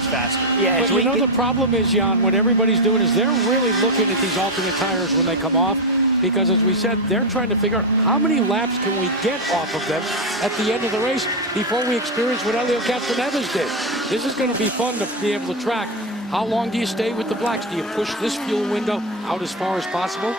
much faster. Yeah, but you know the problem is, Jan, what everybody's doing is they're really looking at these alternate tires when they come off, because as we said, they're trying to figure out how many laps can we get off of them at the end of the race before we experience what Elio Castroneves did. This is going to be fun to be able to track. How long do you stay with the blacks? Do you push this fuel window out as far as possible?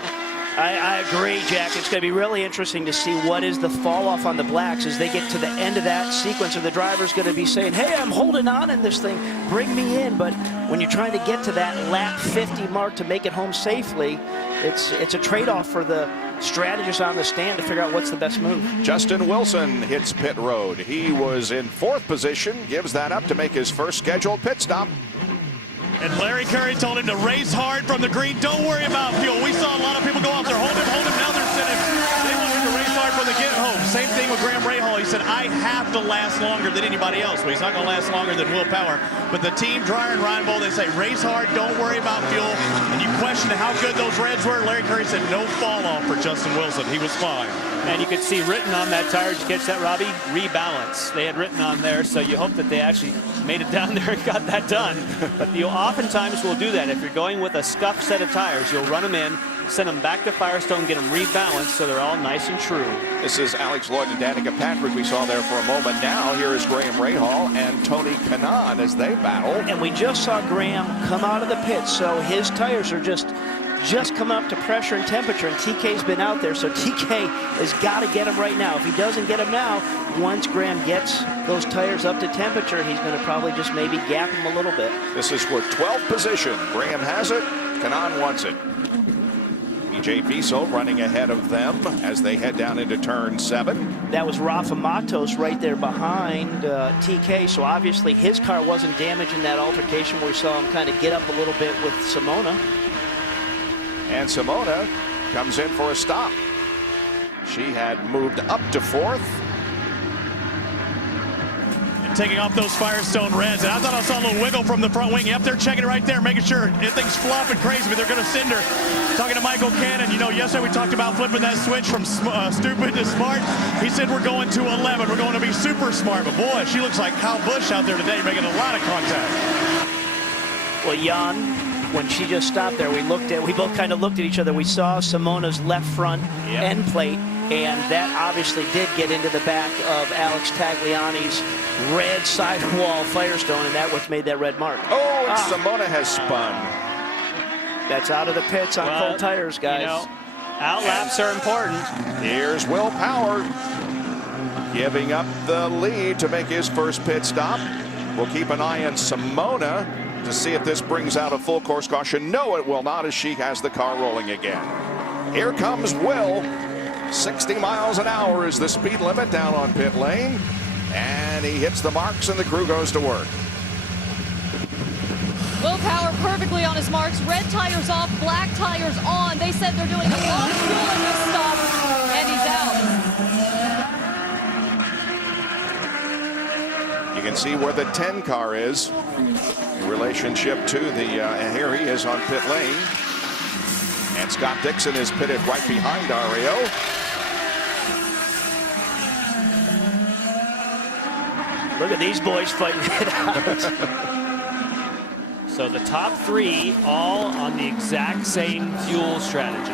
I agree, Jack. It's going to be really interesting to see what is the fall off on the blacks as they get to the end of that sequence. Or the driver's going to be saying, hey, I'm holding on in this thing, bring me in. But when you're trying to get to that lap 50 mark to make it home safely, it's a trade-off for the strategists on the stand to figure out what's the best move. Justin Wilson hits pit road. He was in 4th position, gives that up to make his first scheduled pit stop. And Larry Curry told him to race hard from the green. Don't worry about fuel. We saw a lot of people go out there, hold him. Now they're sitting. They want him to race hard from the get home. Same thing with Graham Rahal. He said, I have to last longer than anybody else. Well, he's not going to last longer than Will Power. But the team, Dreyer and Ryan Bull, they say, race hard, don't worry about fuel. And you question how good those reds were. Larry Curry said, no fall off for Justin Wilson. He was fine. And you could see written on that tire, did you catch that, Robbie? Rebalance. They had written on there, so you hope that they actually made it down there and got that done. But you oftentimes will do that. If you're going with a scuffed set of tires, you'll run them in, send them back to Firestone, get them rebalanced so they're all nice and true. This is Alex Lloyd and Danica Patrick we saw there for a moment. Now here is Graham Rahal and Tony Kanaan as they battle. And we just saw Graham come out of the pit, so his tires are just coming up to pressure and temperature, and TK's been out there, so TK has got to get him right now. If he doesn't get him now, once Graham gets those tires up to temperature, he's going to probably just maybe gap him a little bit. This is for 12th position. Graham has it. Kanaan wants it. BJ Viso running ahead of them as they head down into turn 7. That was Rafa Matos right there behind TK, so obviously his car wasn't damaged in that altercation where we saw him kind of get up a little bit with Simona. And Simona comes in for a stop. She had moved up to 4th. And taking off those Firestone reds. And I thought I saw a little wiggle from the front wing. Yep, they're checking it right there, making sure everything's flopping crazy, but they're going to send her. Talking to Michael Cannon, you know, yesterday we talked about flipping that switch from stupid to smart. He said we're going to 11. We're going to be super smart. But boy, she looks like Kyle Busch out there today, making a lot of contact. Well, Jan, when she just stopped there, we both kind of looked at each other. We saw Simona's left front end plate, and that obviously did get into the back of Alex Tagliani's red sidewall Firestone, and that what made that red mark. Oh, and Simona has spun. That's out of the pits on cold tires, guys. You know, outlaps are important. Here's Will Power giving up the lead to make his first pit stop. We'll keep an eye on Simona to see if this brings out a full course caution. No, it will not, as she has the car rolling again. Here comes Will. 60 miles an hour is the speed limit down on pit lane. And he hits the marks and the crew goes to work. Will Power perfectly on his marks. Red tires off, black tires on. They said they're doing a lot of fuel in this stop, and he's out. You can see where the 10 car is in relationship to the, here he is on pit lane. And Scott Dixon is pitted right behind Dario. Look at these boys fighting it out. So the top 3 all on the exact same fuel strategy.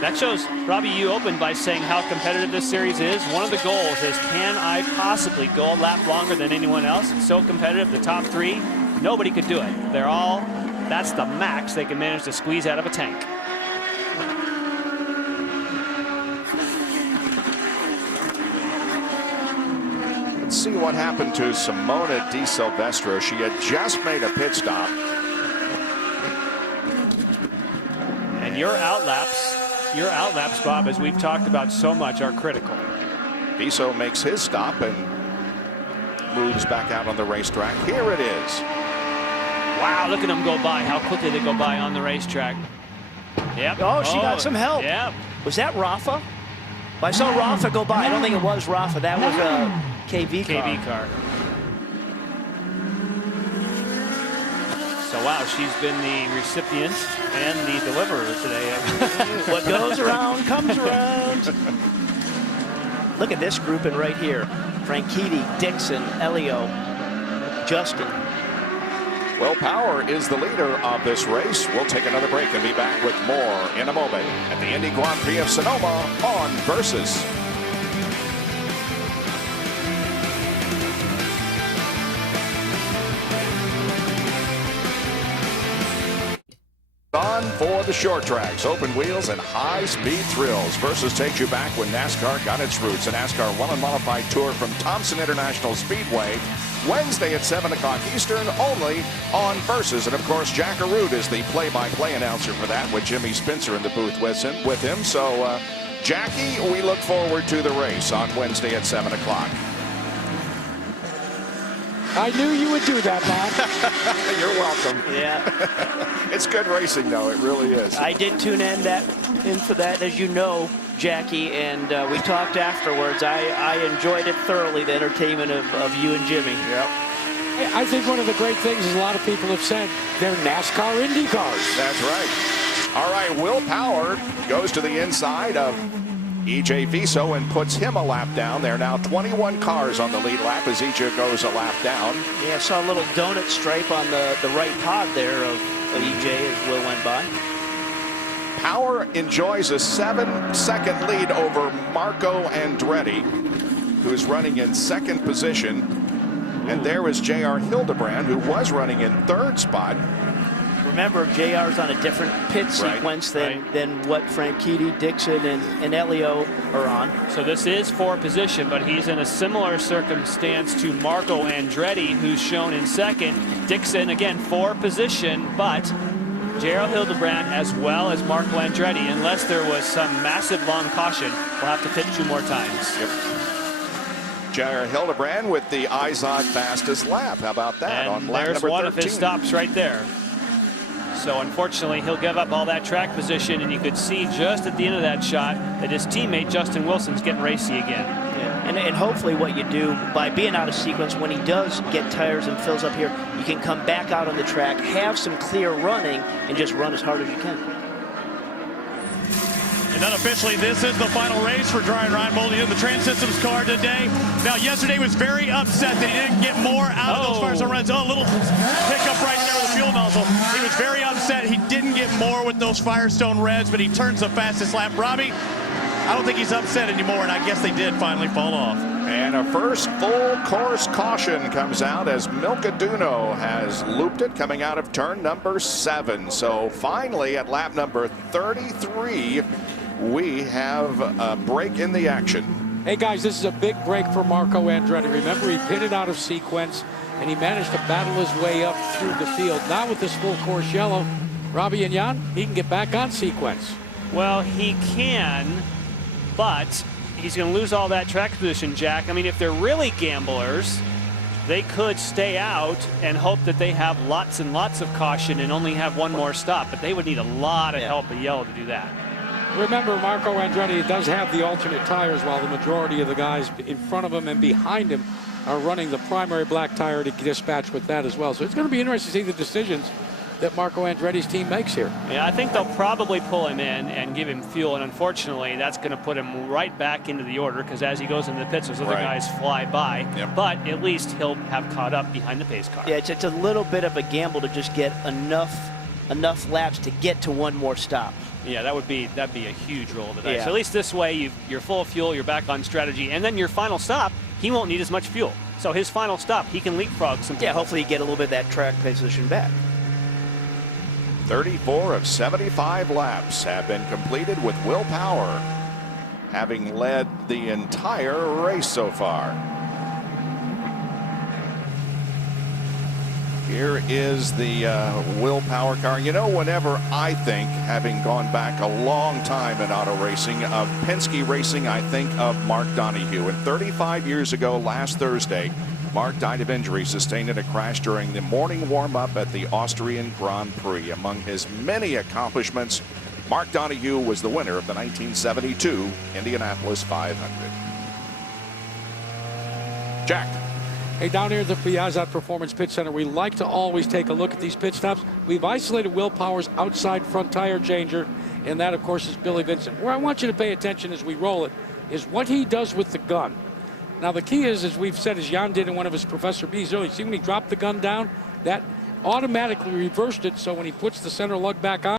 That shows, Robbie, you opened by saying how competitive this series is. One of the goals is, can I possibly go a lap longer than anyone else? It's so competitive, the top 3, nobody could do it. They're all, that's the max they can manage to squeeze out of a tank. Let's see what happened to Simona Di Silvestro. She had just made a pit stop. And your outlaps, Bob, as we've talked about so much, are critical. Viso makes his stop and moves back out on the racetrack. Here it is. Wow, look at them go by, how quickly they go by on the racetrack. Yep. Oh, she got some help. Yep. Was that Rafa? I saw Rafa go by. I don't think it was Rafa. That was a KV car. KV car. So, wow, she's been the recipient and the deliverer today. What goes around comes around. Look at this grouping right here. Franchitti, Dixon, Elio, Justin. Will Power is the leader of this race. We'll take another break and be back with more in a moment at the Indy Grand Prix of Sonoma on Versus. On for the short tracks, open wheels, and high-speed thrills. Versus takes you back when NASCAR got its roots. A NASCAR one-and-modified tour from Thompson International Speedway. Wednesday at 7 o'clock Eastern, only on Versus. And, of course, Jack Arute is the play-by-play announcer for that, with Jimmy Spencer in the booth with him. So, Jackie, we look forward to the race on Wednesday at 7 o'clock. I knew you would do that, Bob. You're welcome. Yeah. It's good racing, though. It really is. I did tune in for that, as you know, Jackie, and we talked afterwards. I enjoyed it thoroughly, the entertainment of you and Jimmy. Yep. I think one of the great things is a lot of people have said they're NASCAR Indy cars. That's right. All right, Will Power goes to the inside of E.J. Viso and puts him a lap down. There are now 21 cars on the lead lap as E.J. goes a lap down. Yeah, I saw a little donut stripe on the right pod there of E.J. as Will went by. Power enjoys a 7-second lead over Marco Andretti, who's running in second position. And there is J.R. Hildebrand, who was running in third spot. Remember, JR's on a different pit sequence than what Franchitti, Dixon, and Elio are on. So this is for position, but he's in a similar circumstance to Marco Andretti, who's shown in second. Dixon, again, for position, but J.R. Hildebrand as well as Marco Andretti, unless there was some massive long caution, will have to pit 2 more times. Yep. J.R. Hildebrand with the IZOD fastest lap. How about that? And on lap there's number 13. one of his stops right there. So unfortunately, he'll give up all that track position, and you could see just at the end of that shot that his teammate Justin Wilson's getting racy again. Yeah. And hopefully what you do by being out of sequence, when he does get tires and fills up here, you can come back out on the track, have some clear running, and just run as hard as you can. And unofficially, this is the final race for Ryan Bolden in the Trans Systems car today. Now, yesterday was very upset that he didn't get more out of those Firestone Reds. Oh, a little hiccup right there with the fuel nozzle. He was very upset he didn't get more with those Firestone Reds, but he turns the fastest lap. Robbie, I don't think he's upset anymore, and I guess they did finally fall off. And a first full course caution comes out as Milcaduno has looped it coming out of turn number 7. So finally at lap number 33, we have a break in the action. Hey guys, this is a big break for Marco Andretti. Remember, he pitted out of sequence and he managed to battle his way up through the field. Now with this full course yellow, Robbie and Jan, he can get back on sequence. Well, he can, but he's going to lose all that track position, Jack. I mean, if they're really gamblers, they could stay out and hope that they have lots and lots of caution and only have one more stop, but they would need a lot of help of yellow to do that. Remember, Marco Andretti does have the alternate tires, while the majority of the guys in front of him and behind him are running the primary black tire to dispatch with that as well. So it's going to be interesting to see the decisions that Marco Andretti's team makes here. Yeah, I think they'll probably pull him in and give him fuel, and unfortunately that's going to put him right back into the order, because as he goes into the pits, those other guys fly by. Yep. But at least he'll have caught up behind the pace car. Yeah, it's a little bit of a gamble to just get enough laps to get to one more stop. Yeah, that'd be a huge roll of the dice. Yeah. So at least this way, you're full of fuel, you're back on strategy, and then your final stop, he won't need as much fuel. So his final stop, he can leapfrog some people. Yeah, hopefully you get a little bit of that track position back. 34 of 75 laps have been completed with Will Power having led the entire race so far. Here is the Will Power car. You know, whenever I think, having gone back a long time in auto racing, of Penske Racing, I think of Mark Donohue. And 35 years ago, last Thursday, Mark died of injury sustained in a crash during the morning warm-up at the Austrian Grand Prix. Among his many accomplishments, Mark Donohue was the winner of the 1972 Indianapolis 500. Jack. Hey, down here at the IZOD Performance Pit Center, we like to always take a look at these pit stops. We've isolated Will Power's outside front tire changer, and that, of course, is Billy Vincent. Where I want you to pay attention as we roll it is what he does with the gun. Now, the key is, as we've said, as Jan did in one of his Professor B's earlier, see when he dropped the gun down, that automatically reversed it, so when he puts the center lug back on,